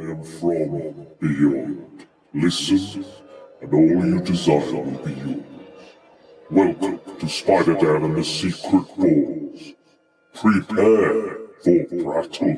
am from beyond. Listen, and all you desire will be yours. Welcome to Spider-Dan and the Secret Balls. Prepare for Prattle.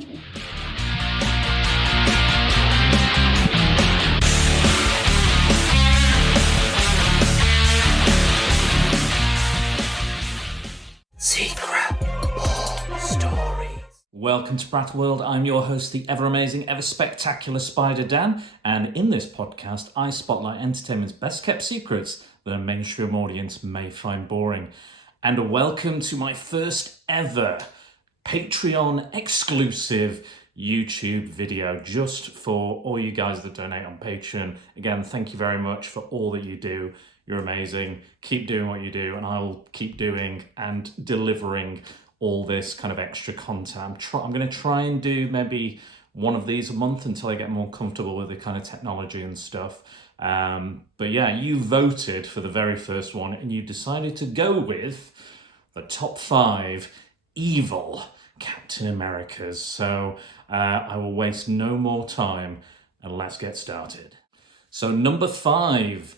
Welcome to Prattle World. I'm your host, the ever-amazing, ever-spectacular Spider-Dan, and in this podcast, I spotlight entertainment's best-kept secrets that a mainstream audience may find boring. And welcome to my first ever Patreon-exclusive YouTube video, just for all you guys that donate on Patreon. Again, thank you very much for all that you do. You're amazing. Keep doing what you do, and I will keep doing and delivering all this kind of extra content. I'm going to try and do maybe one of these a month until I get more comfortable with the kind of technology and stuff. But yeah, you voted for the very first one and you decided to go with the top 5 evil Captain Americas. So I will waste no more time and let's get started. So number 5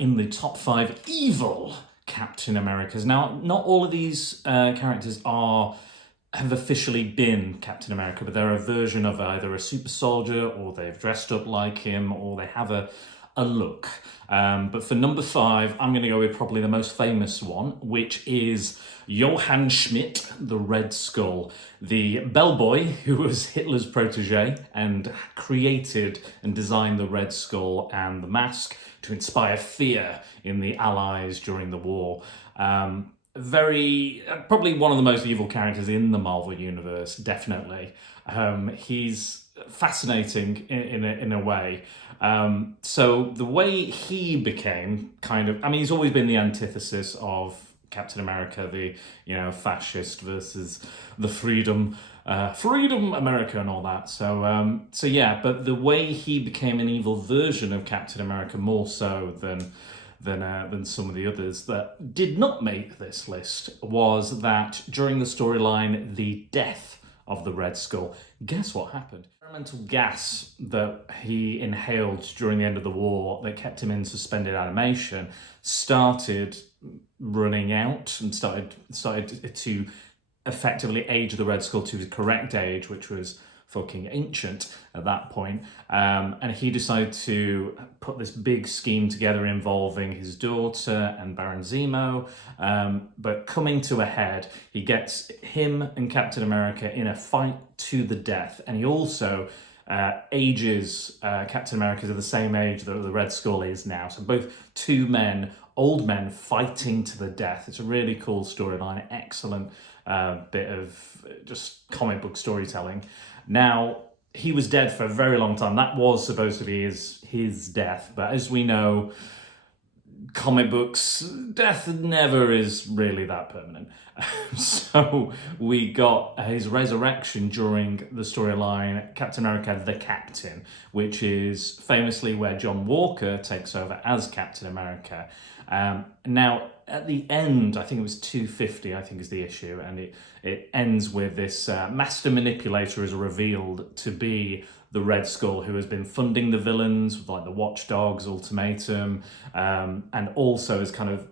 in the top 5 evil Captain Americas. Now, not all of these characters have officially been Captain America, but they're a version of either a super soldier, or they've dressed up like him, or they have a look. But for number 5, I'm going to go with probably the most famous one, which is Johann Schmidt, the Red Skull, the bellboy who was Hitler's protege and created and designed the Red Skull and the mask to inspire fear in the Allies during the war. Probably one of the most evil characters in the Marvel Universe, definitely. He's fascinating in a way. So the way he became he's always been the antithesis of Captain America, the fascist versus the freedom America and all that. So yeah, but the way he became an evil version of Captain America, more so than some of the others that did not make this list, was that during the storyline, the death of the Red Skull, guess what happened? Experimental gas that he inhaled during the end of the war that kept him in suspended animation started running out and started to effectively age the Red Skull to the correct age, which was fucking ancient at that point. And he decided to put this big scheme together involving his daughter and Baron Zemo. But coming to a head, he gets him and Captain America in a fight to the death. And he also ages Captain America to the same age that the Red Skull is now. So both old men fighting to the death. It's a really cool storyline, excellent bit of just comic book storytelling. Now, he was dead for a very long time. That was supposed to be his death. But as we know, comic books, death never is really that permanent. So we got his resurrection during the storyline Captain America the Captain, which is famously where John Walker takes over as Captain America. Now, at the end, I think it was 250, I think is the issue, and it ends with this master manipulator is revealed to be the Red Skull, who has been funding the villains, like the Watch Dogs ultimatum, and also has kind of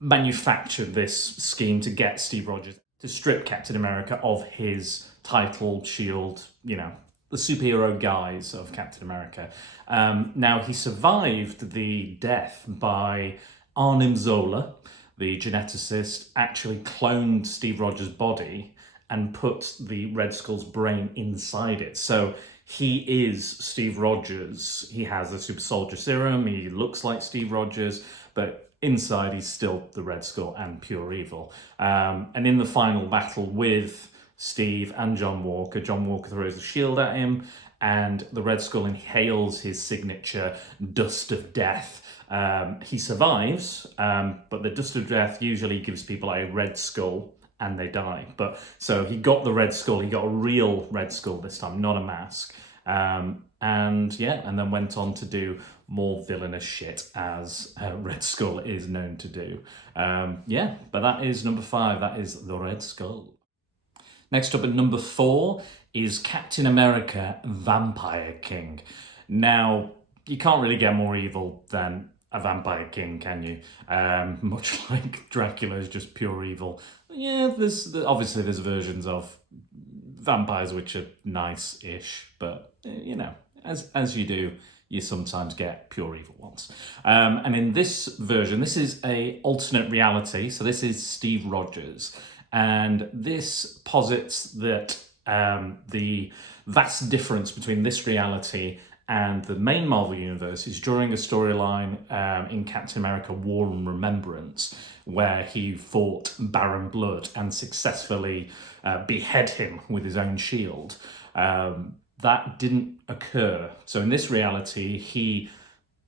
manufactured this scheme to get Steve Rogers to strip Captain America of his title, shield, the superhero guise of Captain America. Now, he survived the death by Arnim Zola, the geneticist, actually cloned Steve Rogers' body and put the Red Skull's brain inside it. So he is Steve Rogers. He has a super soldier serum. He looks like Steve Rogers, but inside he's still the Red Skull and pure evil. And in the final battle with Steve and John Walker throws a shield at him, and the Red Skull inhales his signature dust of death. He survives, but the dust of death usually gives people a red skull and they die. But so he got the Red Skull, he got a real Red Skull this time, not a mask. And then went on to do more villainous shit, as Red Skull is known to do. But that is number 5, that is the Red Skull. Next up at number 4 is Captain America, Vampire King. Now, you can't really get more evil than a vampire king, can you? Much like Dracula is just pure evil. Yeah, obviously there's versions of vampires which are nice-ish, but as you do, you sometimes get pure evil ones. And in this version, this is a alternate reality. So this is Steve Rogers, and this posits that the vast difference between this reality and the main Marvel Universe is during a storyline in Captain America War and Remembrance, where he fought Baron Blood and successfully behead him with his own shield. That didn't occur. So in this reality, he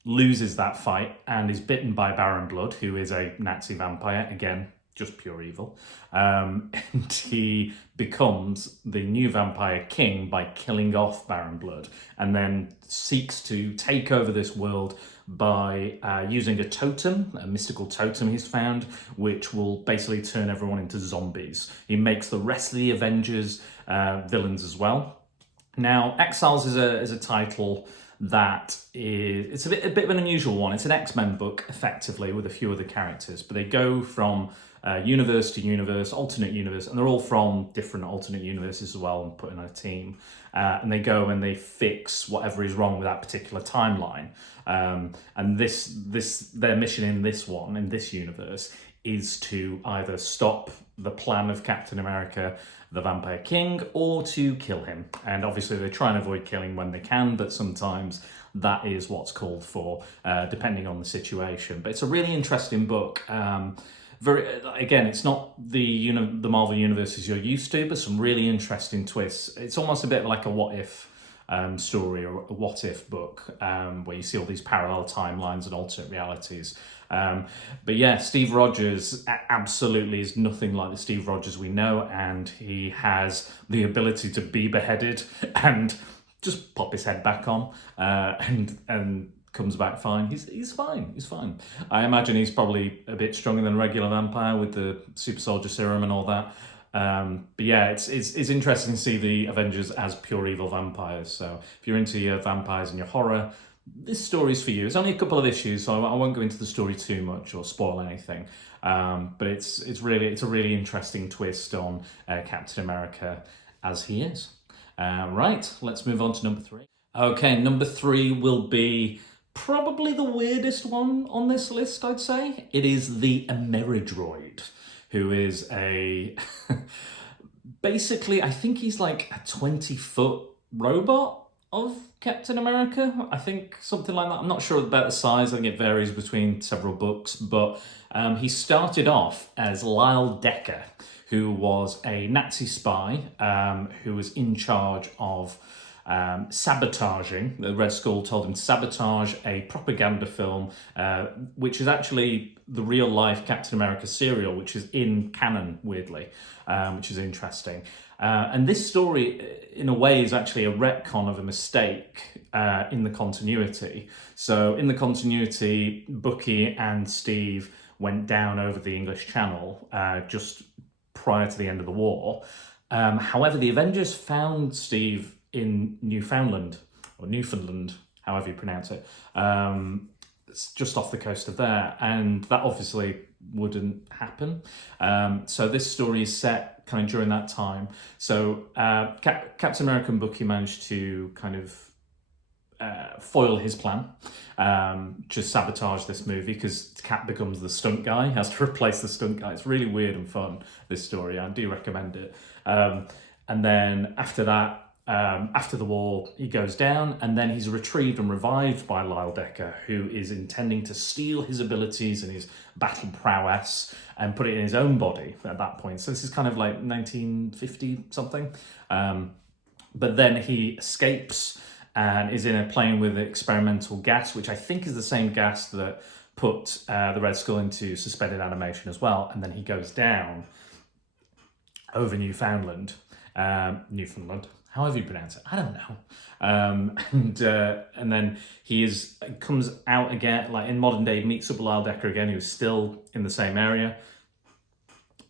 loses that fight and is bitten by Baron Blood, who is a Nazi vampire, again, just pure evil. And he becomes the new vampire king by killing off Baron Blood, and then seeks to take over this world by using a totem, a mystical totem he's found, which will basically turn everyone into zombies. He makes the rest of the Avengers villains as well. Now, Exiles is a title that it's a bit of an unusual one. It's an X-Men book, effectively, with a few other characters, but they go from universe to universe, alternate universe, and they're all from different alternate universes as well, and put in a team. And they go and they fix whatever is wrong with that particular timeline. And their mission in this universe, is to either stop the plan of Captain America, the Vampire King, or to kill him. And obviously they try and avoid killing when they can, but sometimes that is what's called for, depending on the situation. But it's a really interesting book. Again, it's not the Marvel Universe as you're used to, but some really interesting twists. It's almost a bit like a what if story, or a what if book, where you see all these parallel timelines and alternate realities. But yeah, Steve Rogers absolutely is nothing like the Steve Rogers we know, and he has the ability to be beheaded and just pop his head back on, and comes back fine. He's fine. I imagine he's probably a bit stronger than a regular vampire with the super soldier serum and all that. But yeah, it's interesting to see the Avengers as pure evil vampires. So if you're into your vampires and your horror, this story's for you. It's only a couple of issues, so I won't go into the story too much or spoil anything. But it's a really interesting twist on Captain America as he is. Right, let's move on to number 3. Okay, number 3 will be probably the weirdest one on this list, I'd say. It is the Ameridroid, who is basically, I think he's like a 20-foot robot of Captain America. I think something like that. I'm not sure about the size. I think it varies between several books, but he started off as Lyle Decker, who was a Nazi spy who was in charge of sabotaging. The Red Skull told him to sabotage a propaganda film, which is actually the real life Captain America serial, which is in canon, weirdly, which is interesting. And this story, in a way, is actually a retcon of a mistake in the continuity. So in the continuity, Bucky and Steve went down over the English Channel just prior to the end of the war. However, the Avengers found Steve in Newfoundland, or Newfoundland, however you pronounce it. It's just off the coast of there, and that obviously wouldn't happen. So this story is set kind of during that time. So Captain America and Bucky managed to kind of foil his plan, to sabotage this movie, because Cap becomes the stunt guy, has to replace the stunt guy. It's really weird and fun, this story. I do recommend it. And then after that, after the war, he goes down, and then he's retrieved and revived by Lyle Decker, who is intending to steal his abilities and his battle prowess and put it in his own body at that point. So this is kind of like 1950 something. But then he escapes and is in a plane with experimental gas, which I think is the same gas that put the Red Skull into suspended animation as well. And then he goes down over Newfoundland, however you pronounce it, I don't know. And then he comes out again, like in modern day, meets up with Lyle Decker again, who's still in the same area.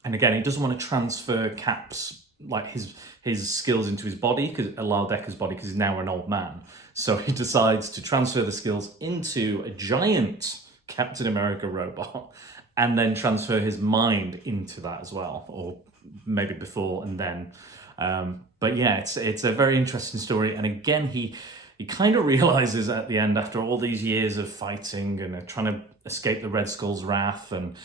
And again, he doesn't want to transfer Cap's like his skills into his body, because Lyle Decker's body, because he's now an old man. So he decides to transfer the skills into a giant Captain America robot, and then transfer his mind into that as well, or maybe before and then. But yeah, it's a very interesting story, and again, he kind of realizes at the end, after all these years of fighting and trying to escape the Red Skull's wrath and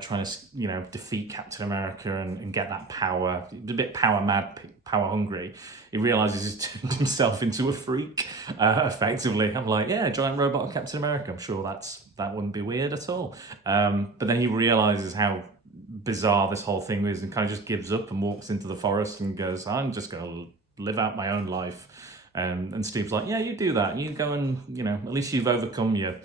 trying to defeat Captain America and get that power, a bit power mad, power hungry, he realizes he's turned himself into a freak, effectively. I'm like, yeah, giant robot of Captain America. I'm sure that wouldn't be weird at all. But then he realizes how bizarre this whole thing is, and kind of just gives up and walks into the forest and goes, I'm just going to live out my own life. And Steve's like, yeah, you do that. You go and, at least you've overcome your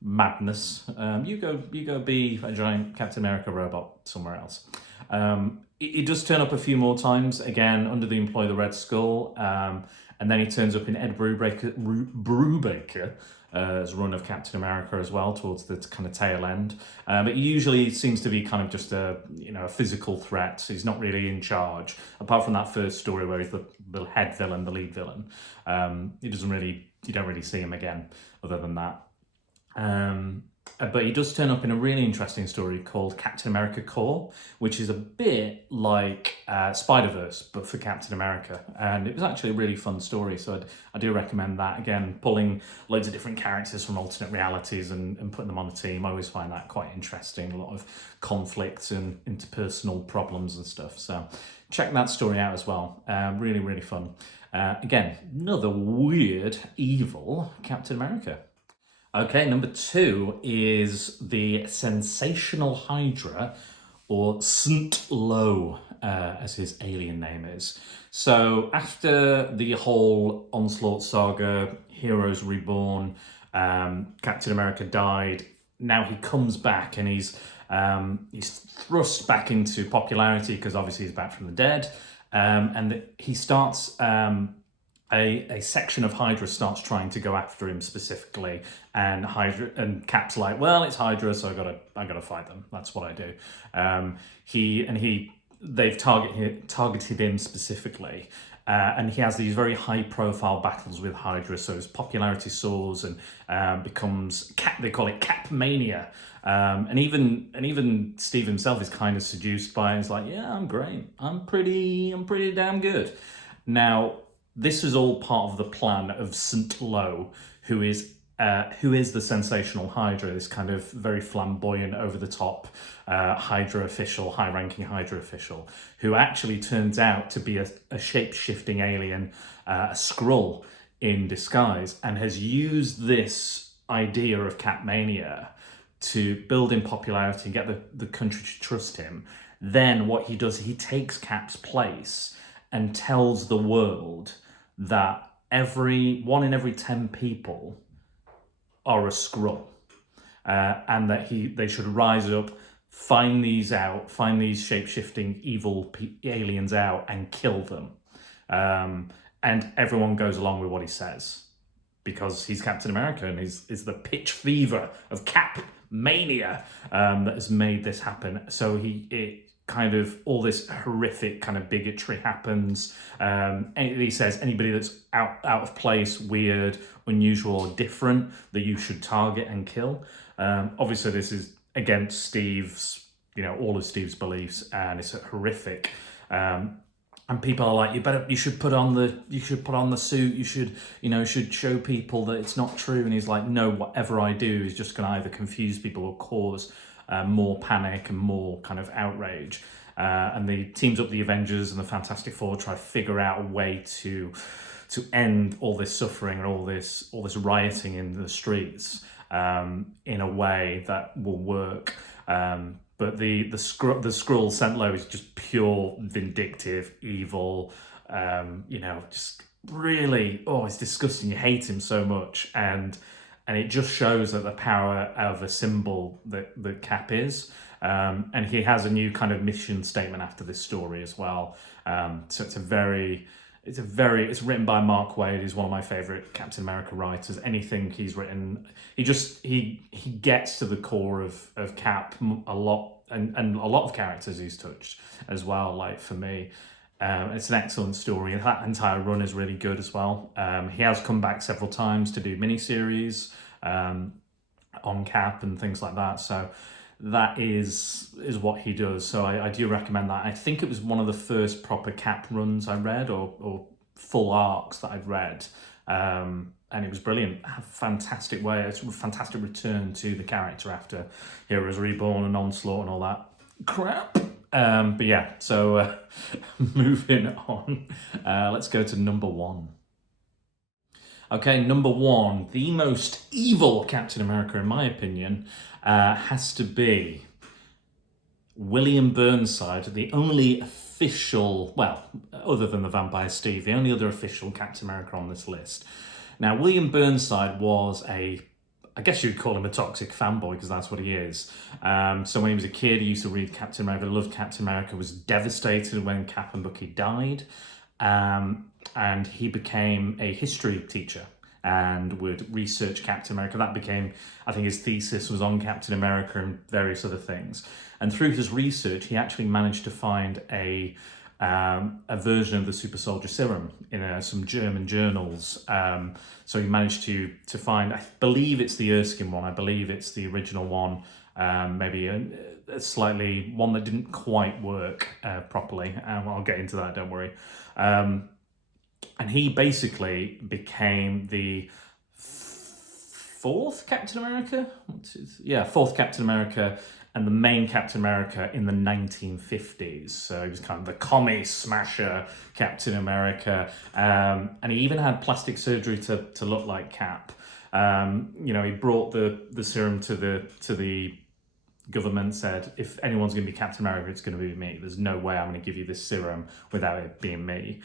madness. You go be a giant Captain America robot somewhere else. He does turn up a few more times, again, under the employ of the Red Skull. And then he turns up in Ed Brubaker's run of Captain America as well, towards the kind of tail end. But he usually seems to be kind of just a physical threat. He's not really in charge, apart from that first story where he's the head villain, the lead villain. You don't really see him again other than that. But he does turn up in a really interesting story called Captain America Corps, which is a bit like Spider-Verse, but for Captain America. And it was actually a really fun story, so I do recommend that. Again, pulling loads of different characters from alternate realities and putting them on a team. I always find that quite interesting, a lot of conflict and interpersonal problems and stuff. So check that story out as well. Really, really fun. Again, another weird, evil Captain America. Okay, number 2 is the Sensational Hydra, or Snt Lo, as his alien name is. So after the whole Onslaught saga, Heroes Reborn, Captain America died, now he comes back and he's thrust back into popularity because obviously he's back from the dead, and he starts... A section of Hydra starts trying to go after him specifically, and Cap's like, well, it's Hydra, so I gotta fight them. That's what I do. They've targeted him specifically, and he has these very high profile battles with Hydra. So his popularity soars and becomes they call it Cap Mania. And even Steve himself is kind of seduced by it. He's like, yeah, I'm great. I'm pretty damn good. Now, this is all part of the plan of Snt Lo, who is the Sensational Hydra, this kind of very flamboyant, over-the-top Hydra official, high-ranking Hydra official, who actually turns out to be a shape-shifting alien, a Skrull in disguise, and has used this idea of Capmania to build in popularity and get the country to trust him. Then what he does, he takes Cap's place and tells the world that 1 in every 10 people are a Skrull, and that they should rise up, find these shape-shifting evil aliens out and kill them. And everyone goes along with what he says because he's Captain America and is the pitch fever of Cap Mania that has made this happen. So all this horrific kind of bigotry happens. He says anybody that's out of place, weird, unusual, or different that you should target and kill. Obviously, this is against Steve's, all of Steve's beliefs, and it's horrific. And people are like, you should put on the suit. You should show people that it's not true. And he's like, no, whatever I do is just going to either confuse people or cause more panic and more kind of outrage. And he teams up the Avengers and the Fantastic Four, try to figure out a way to end all this suffering and all this rioting in the streets in a way that will work. But the Skrull Snt Lo is just pure vindictive, evil, just really, it's disgusting. You hate him so much, and it just shows that the power of a symbol that Cap is. And he has a new kind of mission statement after this story as well. So it's written by Mark Waid, who's one of my favorite Captain America writers. Anything he's written, he gets to the core of Cap a lot, and a lot of characters he's touched as well. Like for me, It's an excellent story. That entire run is really good as well. He has come back several times to do miniseries on Cap and things like that. So that is what he does. So I do recommend that. I think it was one of the first proper Cap runs I read, or full arcs that I'd read. And it was brilliant. A fantastic way. It's a fantastic return to the character after Heroes Reborn and Onslaught and all that crap. But yeah, so moving on. Let's go to number 1. Okay, number 1, the most evil Captain America, in my opinion, has to be William Burnside, the only official, well, other than the Vampire Steve, the only other official Captain America on this list. Now, William Burnside was I guess you'd call him a toxic fanboy, because that's what he is. So when he was a kid, he used to read Captain America, loved Captain America, was devastated when Cap and Bucky died. And he became a history teacher and would research Captain America. That became, I think his thesis was on Captain America and various other things. And through his research, he actually managed to find a version of the super soldier serum in some German journals. So he managed to find, I believe it's the Erskine one, I believe it's the original one, maybe a slightly one that didn't quite work properly. I'll get into that, don't worry. And he basically became the fourth Captain America? Fourth Captain America, and the main Captain America in the 1950s. So he was kind of the commie smasher Captain America. And he even had plastic surgery to look like Cap. He brought the serum to the government, said, if anyone's going to be Captain America, it's going to be me. There's no way I'm going to give you this serum without it being me.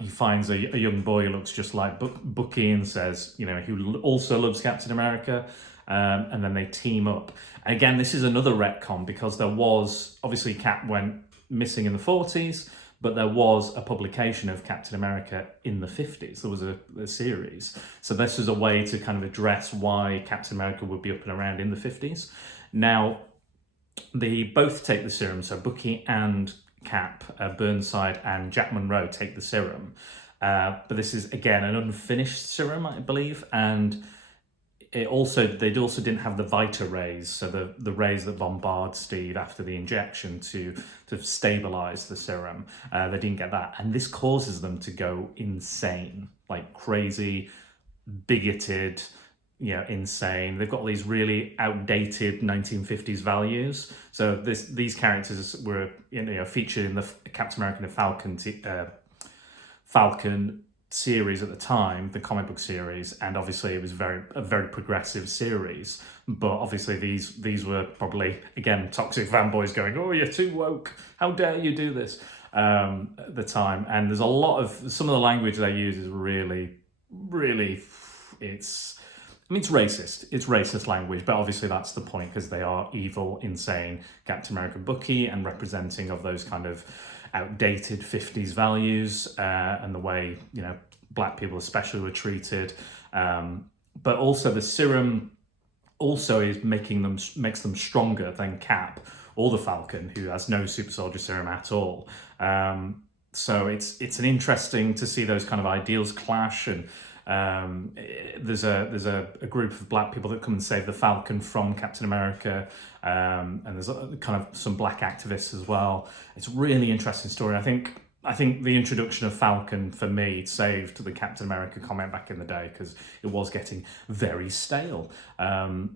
He finds a young boy who looks just like Bucky and says, who also loves Captain America. And then they team up. And again, this is another retcon, because there was, obviously Cap went missing in the 40s, but there was a publication of Captain America in the 50s. There was a series. So this is a way to kind of address why Captain America would be up and around in the 50s. Now, they both take the serum. So Bucky and Cap, Burnside and Jack Monroe take the serum. But this is, again, an unfinished serum, I believe. And they also didn't have the Vita rays, so the rays that bombard Steve after the injection to stabilize the serum. They didn't get that, and this causes them to go insane, like crazy, bigoted, insane. They've got these really outdated 1950s values. So these characters were featured in the Captain America and the Falcon series at the time, the comic book series, and obviously it was a very progressive series. But obviously these were probably, again, toxic fanboys going, "Oh, you're too woke! How dare you do this?" At the time, and there's some of the language they use is really, really, it's racist. It's racist language, but obviously that's the point, because they are evil, insane Captain America, Bucky, and representing of those kind of outdated 50s values and the way black people especially were treated, but also the serum also makes them stronger than Cap or the Falcon, who has no super soldier serum at all. So it's an interesting to see those kind of ideals clash. And there's a group of black people that come and save the Falcon from Captain America, and there's kind of some black activists as well. It's a really interesting story. I think the introduction of Falcon, for me, saved the Captain America comic back in the day, because it was getting very stale.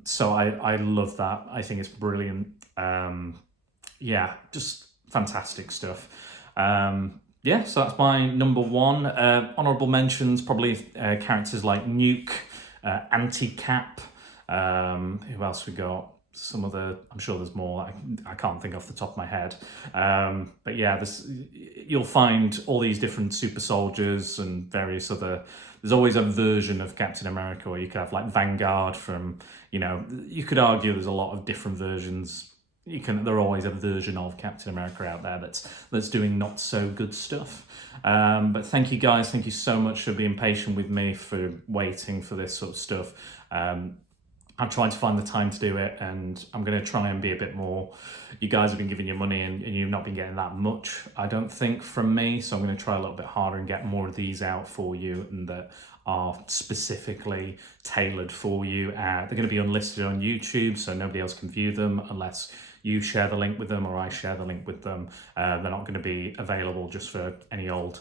So I love that. I think it's brilliant. Just fantastic stuff. So that's my number 1. Honourable mentions, probably characters like Nuke, Anti-Cap. Who else we got? I'm sure there's more. I can't think off the top of my head. But yeah, you'll find all these different super soldiers and various other. There's always a version of Captain America, or you could have like Vanguard from. You could argue there's a lot of different versions. There's always a version of Captain America out there that's doing not so good stuff. But thank you guys. Thank you so much for being patient with me, for waiting for this sort of stuff. I'm trying to find the time to do it, and I'm going to try and be a bit more. You guys have been giving your money and you've not been getting that much, I don't think, from me. So I'm going to try a little bit harder and get more of these out for you, and that are specifically tailored for you. They're going to be unlisted on YouTube, so nobody else can view them unless you share the link with them or I share the link with them. They're not going to be available just for any old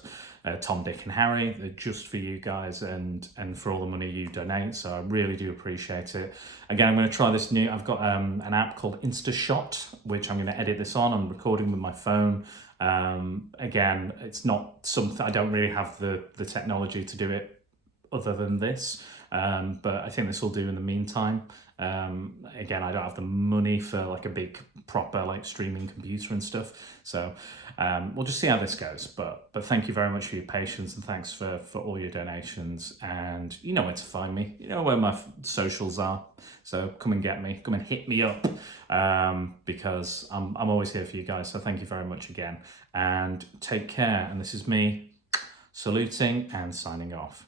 Tom, Dick and Harry. They're just for you guys and for all the money you donate, so I really do appreciate it. Again, I'm going to try this new, I've got an app called InstaShot, which I'm going to edit this on. I'm recording with my phone. Again, it's not something, I don't really have the technology to do it other than this, but I think this will do in the meantime. Again, I don't have the money for like a big proper like streaming computer and stuff, so we'll just see how this goes. But thank you very much for your patience, and thanks for all your donations. And you know where to find me, you know where my socials are, so come and get me, come and hit me up, because I'm always here for you guys. So thank you very much again, and take care. And this is me saluting and signing off.